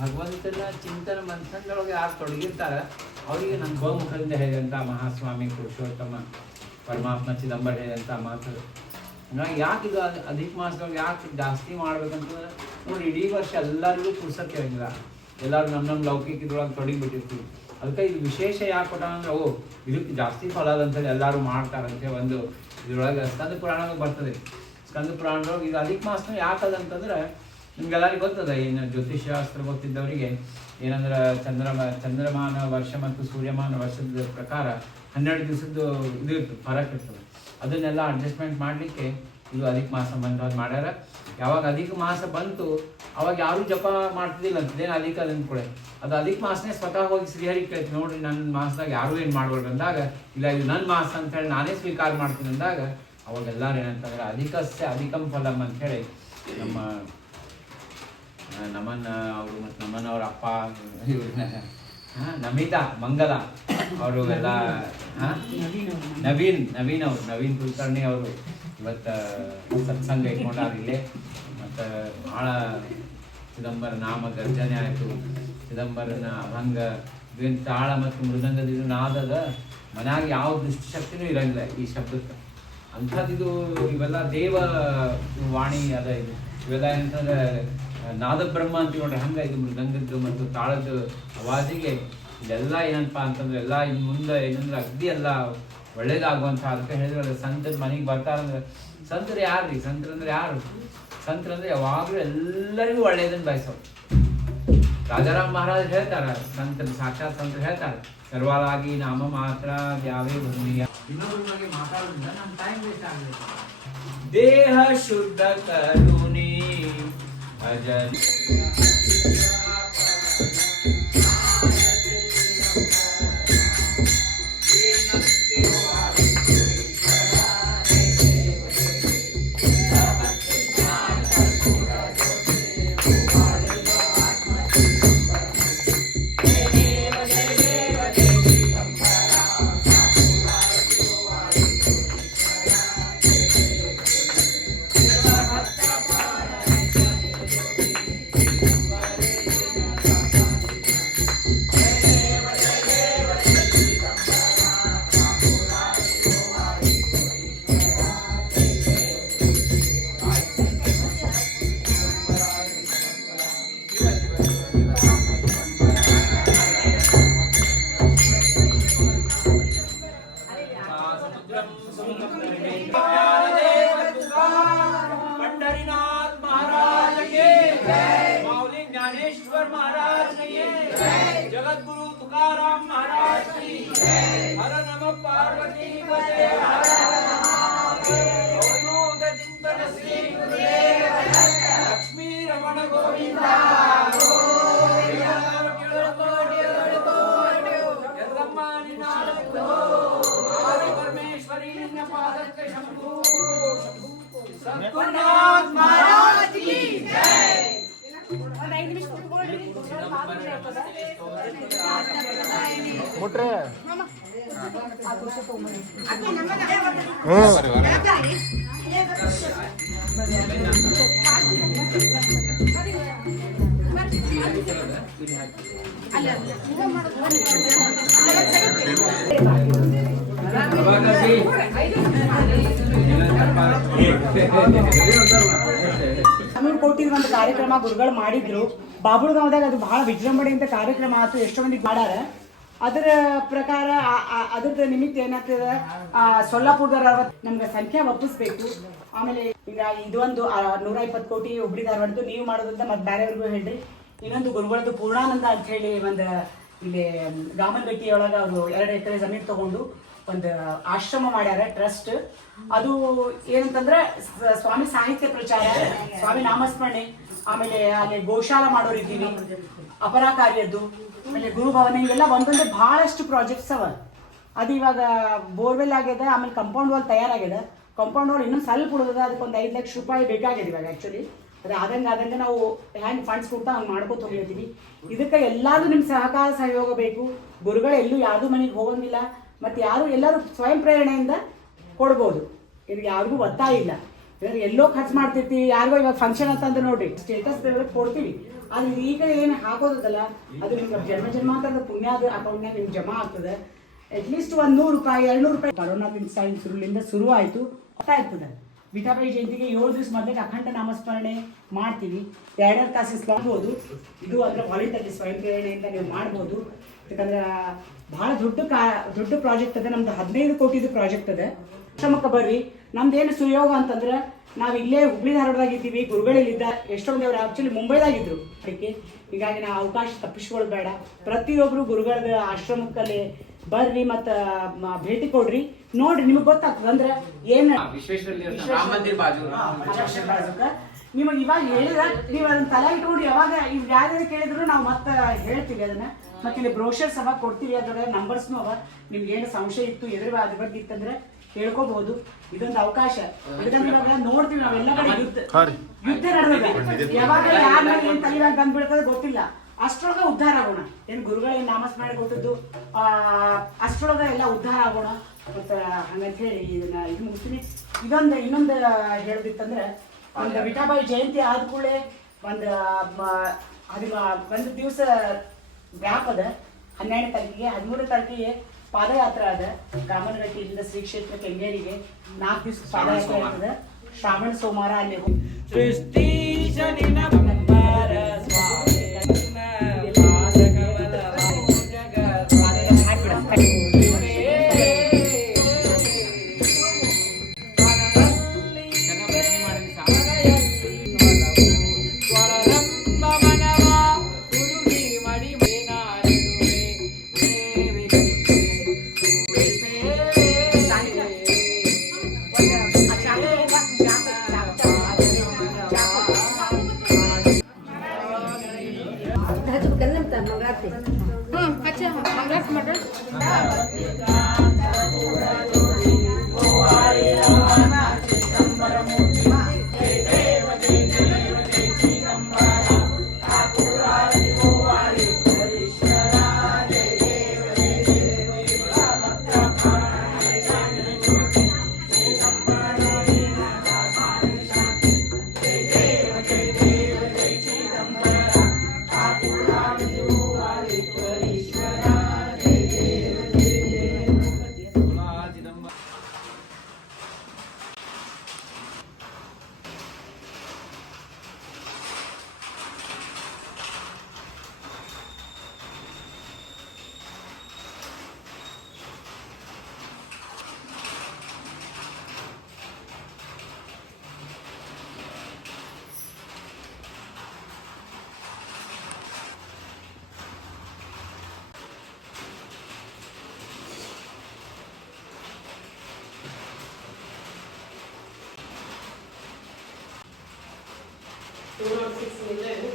ಭಗವಂತನ ಚಿಂತನ ಮಂಥನದೊಳಗೆ ಯಾರು ತೊಡಗಿರ್ತಾರ ಅವರಿಗೆ ನನ್ನ ಗೋಮುಖದಿಂದ ಹೇಳಿದಂಥ ಮಹಾಸ್ವಾಮಿ ಪುರುಷೋತ್ತಮ ಪರಮಾತ್ಮ ಚಿದಂಬರ ಹೇಳಿದಂಥ ಮಾತುಗಳು. ಹಂಗಾಗಿ ಯಾಕೆ ಇದು ಅಧಿಕ ಮಾಸದೊಳಗೆ ಯಾಕೆ ಜಾಸ್ತಿ ಮಾಡ್ಬೇಕಂತಂದ್ರೆ ನೋಡಿ, ಇಡೀ ವರ್ಷ ಎಲ್ಲರಿಗೂ ಪುರ್ಸತ್ತೆ ಇರಂಗಿಲ್ಲ, ಎಲ್ಲರೂ ನಮ್ಮ ಲೌಕಿಕ ಇದ್ರೊಳಗೆ ತೊಡಗಿಬಿಟ್ಟಿರ್ತೀವಿ. ಅದಕ್ಕೆ ಇದು ವಿಶೇಷ ಯಾಕೆ ಕೊಟ್ಟ ಅಂದ್ರೆ ಇದಕ್ಕೆ ಜಾಸ್ತಿ ಫಲ ಅಂತೇಳಿ ಎಲ್ಲರೂ ಮಾಡ್ತಾರಂತೆ. ಒಂದು ಇದ್ರೊಳಗೆ ಸ್ಕಂದ ಪುರಾಣ ಬರ್ತದೆ. ಸ್ಕಂದ ಪುರಾಣದೊಳಗೆ ಇದು ಅಧಿಕ ಮಾಸ ಯಾಕೆ ಅದಂತಂದ್ರೆ ನಿಮ್ಗೆಲ್ಲರಿಗೂ ಗೊತ್ತದ, ಏನು ಜ್ಯೋತಿಷ್ಯಾಸ್ತ್ರ ಗೊತ್ತಿದ್ದವರಿಗೆ ಏನಂದ್ರೆ ಚಂದ್ರಮಾನ ವರ್ಷ ಮತ್ತು ಸೂರ್ಯಮಾನ ವರ್ಷದ ಪ್ರಕಾರ 12 ದಿವಸದ್ದು ಇದು ಇರ್ತದೆ, ಫರಕ್ ಇರ್ತದೆ. ಅದನ್ನೆಲ್ಲ ಅಡ್ಜಸ್ಟ್ಮೆಂಟ್ ಮಾಡಲಿಕ್ಕೆ ಇದು ಅಧಿಕ ಮಾಸ ಬಂದು ಮಾಡ್ಯಾರ. ಯಾವಾಗ ಅಧಿಕ ಮಾಸ ಬಂತು ಅವಾಗ ಯಾರೂ ಜಪ ಮಾಡ್ತಿದ್ದಿಲ್ಲ ಅಂತದೇನು ಅಧಿಕ ಅಂದ್ಕೊಳ್ಳೆ. ಅದು ಅಧಿಕ ಮಾಸನೇ ಸ್ವತಃ ಹೋಗಿ ಶ್ರೀಹರಿ ಕೇಳ್ತೀನಿ, ನೋಡ್ರಿ ನನ್ನ ಮಾಸದಾಗ ಯಾರೂ ಏನು ಮಾಡ್ಬಾರ್ದು ಅಂದಾಗ, ಇಲ್ಲ ಇದು ನನ್ನ ಮಾಸ ಅಂತೇಳಿ ನಾನೇ ಸ್ವೀಕಾರ ಮಾಡ್ತೀನಿ ಅಂದಾಗ ಅವಾಗೆಲ್ಲರೂ ಏನಂತಂದ್ರೆ ಅಧಿಕಸ್ಯ ಅಧಿಕಂ ಫಲಂ ಅಂಥೇಳಿ ನಮನ್ ಅವರು ಮತ್ತು ನಮನ್ ಅವ್ರ ಅಪ್ಪ ಇವ್ರನ್ನ ನಮಿತಾ ಮಂಗಲ ಅವರು ಎಲ್ಲ ನವೀನ್ ಕುಲಕರ್ಣಿ ಅವರು ಇವತ್ತು ಸತ್ಸಂಗ ಇಟ್ಕೊಂಡಾರ ಇಲ್ಲೇ. ಮತ್ತು ಭಾಳ ಚಿದಂಬರ ನಾಮ ಗರ್ಜನೆ ಆಯಿತು. ಚಿದಂಬರನ ಅಭಂಗ ಇದೇನು ತಾಳ ಮತ್ತು ಮೃದಂಗದ ಇದು ನಾದದ ಮನ್ಯಾಗ ಯಾವ ದುಷ್ಟಶಕ್ತಿನೂ ಇರಂಗಿಲ್ಲ ಈ ಶಬ್ದಕ್ಕೆ. ಅಂಥದ್ದಿದು ಇವೆಲ್ಲ ದೇವ ವಾಣಿ ಅದ. ಇದು ಇವೆಲ್ಲ ಏನಂತಂದ್ರೆ ನಾದ ಬ್ರಹ್ಮ ಅಂತೀವಿ ನೋಡ್ರಿ, ಹಂಗೆ ಇದು ಮೃದಂಗದ್ದು ಮತ್ತು ತಾಳದ್ದು ಅವಾಜಿಗೆ ಇದೆಲ್ಲ ಏನಪ್ಪ ಅಂತಂದ್ರೆ ಎಲ್ಲ ಇನ್ನು ಮುಂದೆ ಏನಂದ್ರೆ ಅಗ್ದಿ ಎಲ್ಲ ಒಳ್ಳೇದಾಗುವಂಥ. ಅದಕ್ಕೆ ಹೇಳಿದ್ರೆ ಸಂತರ ಮನೆಗೆ ಬರ್ತಾರಂದ್ರೆ ಸಂತರು ಯಾರು ರೀ? ಸಂತರಂದ್ರೆ ಯಾರು? ಸಂತರಂದ್ರೆ ಯಾವಾಗಲೂ ಎಲ್ಲರಿಗೂ ಒಳ್ಳೇದನ್ನು ಬಯಸೋರು. ರಾಜಾರಾಮ್ ಮಹಾರಾಜ್ ಹೇಳ್ತಾರ, ಸಂತರು ಸಾಕ್ಷಾತ್ ಸಂತರು ಹೇಳ್ತಾರೆ, ಸರ್ವಾಲಾಗಿ ನಾಮ ಮಾತ್ರ ಯಾವೇ ಭೂಮಿಯ. ಇನ್ನೊಬ್ಬರ ಬಗ್ಗೆ ಮಾತಾಡೋದ್ರಿಂದ ನಮ್ಮ ಟೈಮ್ ವೇಸ್ಟ್ ಆಗಬೇಕು. ದೇಹ ಶುದ್ಧ ಕರುಣಿ ಅಜನ್ जगद्गुरु तुकाराम महाराज की हर नम पार्वती पते चिंतन श्री लक्ष्मी रमण गोविंदा परमेश्वरी पादक शंभु सद्गुरुनाथ महाराज की जय। ಮುಟ್ರೆ ಕಾರ್ಯಕ್ರಮ ಗುರುಗಳು ಮಾಡಿದ್ರು. ಬಾಬುಳಗಾಂವದಾಗ ಅದು ಬಹಳ ವಿಜೃಂಭಣೆಯಿಂದ ಕಾರ್ಯಕ್ರಮ ಆಯ್ತು, ಎಷ್ಟೋ ಮಂದಿ ಮಾಡ್ಯಾರ. ಅದರ ಪ್ರಕಾರ ಅದ್ರದ್ದು ನಿಮಿತ್ತ ಏನಾಗ್ತದೆ, ಸೊಲ್ಲಾಪುರದವ್ರ ನಮ್ಗೆ ಸಂಖ್ಯೆ ಒಪ್ಪಿಸ್ಬೇಕು. ಆಮೇಲೆ ಈಗ ಇದೊಂದು 120 ಕೋಟಿ ಹುಬ್ಳಿ ಧಾರವಾಡದ್ದು ನೀವು ಮಾಡೋದ್ರಿಂದ ಮತ್ತೆ ಬೇರೆಯವ್ರಿಗೂ ಹೇಳ್ರಿ. ಇನ್ನೊಂದು ಗುರುಗಳದ್ದು ಪೂರ್ಣಾನಂದ ಅಂತ ಹೇಳಿ ಒಂದು ಇಲ್ಲಿ ಗಾಮನಗಟ್ಟಿಯೊಳಗೆ ಅವರು 2 ಎಕರೆ ಜಮೀನು ತಗೊಂಡು ಒಂದು ಆಶ್ರಮ ಮಾಡ್ಯಾರ, ಟ್ರಸ್ಟ್. ಅದು ಏನಂತಂದ್ರೆ ಸ್ವಾಮಿ ಸಾಹಿತ್ಯ ಪ್ರಚಾರ, ಸ್ವಾಮಿ ನಾಮಸ್ಮರಣೆ, ಆಮೇಲೆ ಅಲ್ಲಿ ಗೋಶಾಲ ಮಾಡೋರಿದ್ದೀವಿ, ಅಪರಾಕಾರ್ಯದ್ದು, ಆಮೇಲೆ ಗುರುಭವನ, ಇವೆಲ್ಲ ಒಂದೊಂದೇ ಬಹಳಷ್ಟು ಪ್ರಾಜೆಕ್ಟ್ಸ್ ಅವ. ಅದು ಇವಾಗ ಬೋರ್ವೆಲ್ ಆಗ್ಯದ, ಆಮೇಲೆ ಕಂಪೌಂಡ್ ವಾಲ್ ತಯಾರಾಗ್ಯದ. ಕಂಪೌಂಡ್ ವಾಲ್ ಇನ್ನೂ ಸ್ವಲ್ಪ ಉಳಿದ, ಅದಕ್ಕೊಂದು 5 ಲಕ್ಷ ರೂಪಾಯಿ ಬೇಕಾಗಿದೆ ಇವಾಗ. ಆ್ಯಕ್ಚುಲಿ ಅದು ಆದಂಗೆ ನಾವು ಹ್ಯಾಂಗೆ ಫಂಡ್ಸ್ ಕೊಡ್ತಾ ಹಂಗೆ ಮಾಡ್ಕೊತ ಹೋಗ್ಲತ್ತೀವಿ. ಇದಕ್ಕೆ ಎಲ್ಲಾರು ನಿಮ್ಮ ಸಹಕಾರ ಸಹಯೋಗ ಬೇಕು. ಗುರುಗಳು ಎಲ್ಲೂ ಯಾರ್ದು ಮನೆಗೆ ಹೋಗಂಗಿಲ್ಲ, ಮತ್ತು ಯಾರು ಎಲ್ಲರೂ ಸ್ವಯಂ ಪ್ರೇರಣೆಯಿಂದ ಕೊಡ್ಬೋದು. ಇದು ಯಾರಿಗೂ ಒತ್ತಾಯ ಇಲ್ಲ. ಎಲ್ಲೋ ಖರ್ಚು ಮಾಡ್ತಿರ್ತೀವಿ, ಯಾರಿಗೋ ಇವಾಗ ಫಂಕ್ಷನ್ ಅಂತಂದ್ರೆ ನೋಡ್ರಿ ಸ್ಟೇಟಸ್ ಕೊಡ್ತೀವಿ. ಆದ್ರೆ ಈಗ ಏನು ಹಾಕೋದಲ್ಲ, ಅದು ನಿಮ್ಗೆ ಜನ್ಮಾಂತರದ ಪುಣ್ಯ ಅದು ಅಕೌಂಟ್ನಾಗ ನಿಮ್ಗೆ ಜಮಾ ಆಗ್ತದೆ. ಅಟ್ಲೀಸ್ಟ್ ಒಂದು 100 ರೂಪಾಯಿ 200 ರೂಪಾಯಿ ಕರೋನಾ ಶುರುವಿಂದ ಶುರು ಆಯಿತು, ಆಗ್ತಾ ಇರ್ತದೆ. ವಿಠಾಬಾಯಿ ಜಯಂತಿಗೆ 7 ದಿವಸ ಮೊದಲಿಗೆ ಅಖಂಡ ನಾಮಸ್ಮರಣೆ ಮಾಡ್ತೀವಿ. 2 ತಾಸು ಮಾಡ್ಬೋದು. ಇದು ಅಂದರೆ ವಾಲಂಟರಿ ಸ್ವಯಂ ಪ್ರೇರಣೆಯಿಂದ ನೀವು ಮಾಡ್ಬೋದು. ಯಾಕಂದ್ರೆ ಭಾಳ ದೊಡ್ಡ ಪ್ರಾಜೆಕ್ಟ್ ಅದ ನಮ್ದು. 15 ಕೋಟಿದು ಪ್ರಾಜೆಕ್ಟ್ ಅದ. ಶ್ರಮಕ್ಕೆ ಬರ್ರಿ. ನಮ್ದೇನು ಸುಯೋಗ ಅಂತಂದ್ರೆ ನಾವು ಇಲ್ಲೇ ಹುಬ್ಳಿ ಧಾರವಾಡದಾಗಿದ್ದೀವಿ, ಗುರುಗಳಿಲ್ಲಿದ್ದ. ಎಷ್ಟೊಂದು ಅವ್ರು ಆ್ಯಕ್ಚುಲಿ ಮುಂಬೈದಾಗಿದ್ರು. ಅದಕ್ಕೆ ಹೀಗಾಗಿ ನಾವು ಅವಕಾಶ ತಪ್ಪಿಸ್ಕೊಳ್ಳೋದು ಬೇಡ. ಪ್ರತಿಯೊಬ್ಬರು ಗುರುಗಳದ ಆಶ್ರಮಕ್ಕಲ್ಲಿ ಬರ್ರಿ, ಮತ್ತು ಭೇಟಿ ಕೊಡ್ರಿ, ನೋಡ್ರಿ, ನಿಮಗೆ ಗೊತ್ತಾಗ್ತದೆ. ಅಂದ್ರೆ ಏನು ನಿಮಗೆ ಇವಾಗ ಹೇಳಿದ್ರೆ ನೀವು ಅದನ್ನ ತಲೆ ಇಟ್ಕೊಂಡು ಯಾವಾಗ ಇವ್ ಯಾರ್ಯಾರು ಕೇಳಿದ್ರು ನಾವು ಮತ್ತೆ ಹೇಳ್ತೀವಿ ಅದನ್ನ. ಮತ್ತೆ ಇಲ್ಲಿ ಬ್ರೋಷರ್ಸ್ ಅವ ಕೊಡ್ತೀವಿ, ಅದ್ರೊಳಗೆ ನಂಬರ್ಸ್ನು ಅವ. ನಿಮ್ಗೆ ಏನು ಸಂಶಯ ಇತ್ತು, ಅದ್ರ ಬಗ್ಗೆ ಇತ್ತಂದ್ರೆ ಹೇಳ್ಕೋಬಹುದು. ಇದೊಂದು ಅವಕಾಶ. ಇವಾಗ ನೋಡ್ತೀವಿ ನಾವೆಲ್ಲ ಕಡೆ ಯುದ್ಧ ನಡೆದ, ಯಾವಾಗ ಯಾರ ಏನ್ ತಲೆಯಾಗ ಬಂದ್ಬಿಡ್ತದೆ ಗೊತ್ತಿಲ್ಲ. ಅಷ್ಟ್ರೊಳಗ ಉದ್ಧಾರ ಆಗೋಣ. ಏನ್ ಗುರುಗಳೇನು ನಾಮಸ್ಮರಣೆ ಕೊಟ್ಟದ್ದು ಅಷ್ಟ್ರೊಳಗ ಎಲ್ಲ ಉದ್ಧಾರ ಆಗೋಣ. ಮತ್ತೆ ಹಂಗಂತ ಹೇಳಿ ಇದನ್ನ ಇದು ಮುಗಿಸ್ತೀನಿ. ಇನ್ನೊಂದು ಹೇಳೋದಿತ್ತಂದ್ರೆ, ಒಂದು ವಿಠಾಬಾಯಿ ಜಯಂತಿ ಆದ ಕೂಡಲೇ ಒಂದು ದಿವಸ ಗ್ಯಾಪ್ ಅದ. 12ನೇ ತಾರೀಕಿಗೆ 13ನೇ ತಾರೀಕಿಗೆ ಪಾದಯಾತ್ರೆ ಅದ. ಕಾಮನಗಟ್ಟಿಯಿಂದ ಶ್ರೀ ಕ್ಷೇತ್ರ ಕೆಂಗೇರಿಗೆ 4 ದಿವಸ ಪಾದಯಾತ್ರೆ ಇರ್ತದೆ. ಶ್ರಾವಣ ಸೋಮವಾರ ಅಲ್ಲಿ Two or 6 minutes.